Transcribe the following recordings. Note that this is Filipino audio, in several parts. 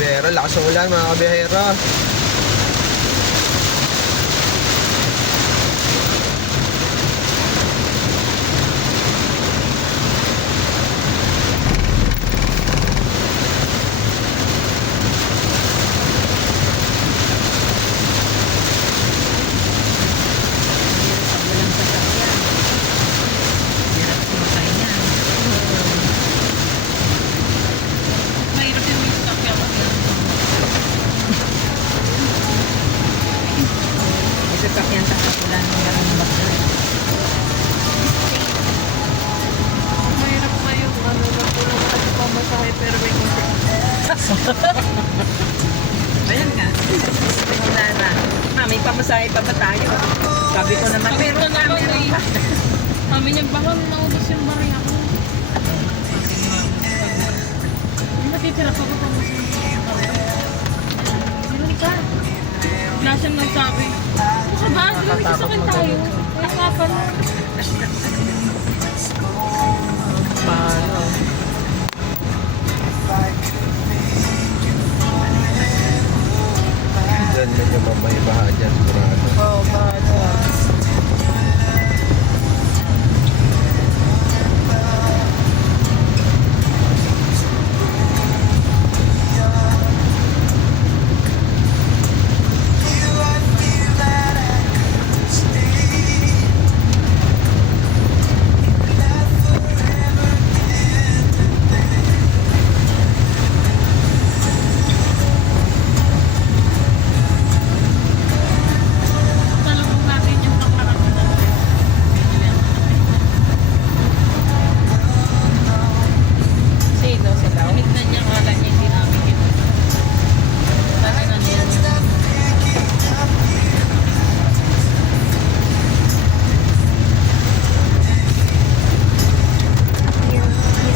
kabiyahero, lakas ng ulan mga kabiyahero. Sasakyan sa kapulan ng garang bakla. Mahirap na yung ano, nagpulang ka sa pamasahe pero may konti. Ayan nga. Wala na. May pamasahe pa ba tayo? Sabi ko naman, meron pa. Kami niya baka naubos yung bari ako. Hindi natitira pa ko pamasahe. Hindi ka. Wala siyang nagsabi. Baka ba? Hindi ka sakit tayo. Kaya nga pala. Paano? Diyan medyo may baha dyan sigurado. Oo, paano? Talong natin yung pangkarami natin. Sino sila? Tinignan niya, kala niya hindi namin yun. Sabi na niya.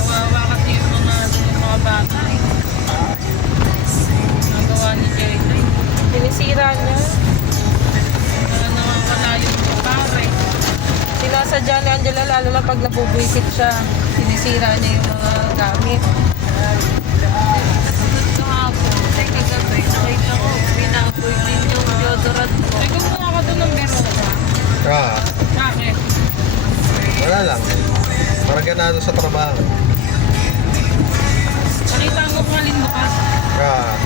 Kawawa kasi yung mga bata eh. Nagawa ni Jerry. Sinisira niya. Kaya nawawala yung pare. Sinasadya ni Angela lalo na pag nabubwisit siya. Sinisira niya yung mga gamit. Kahapon, ay kagabi, nakita ko, pinapoy din yung deodorant ko. Ay, gumawa ka doon ng meron. Ah, Bakit? wala lang. Parang ganado sa trabaho. Nakita mo kalin bukas. Ah,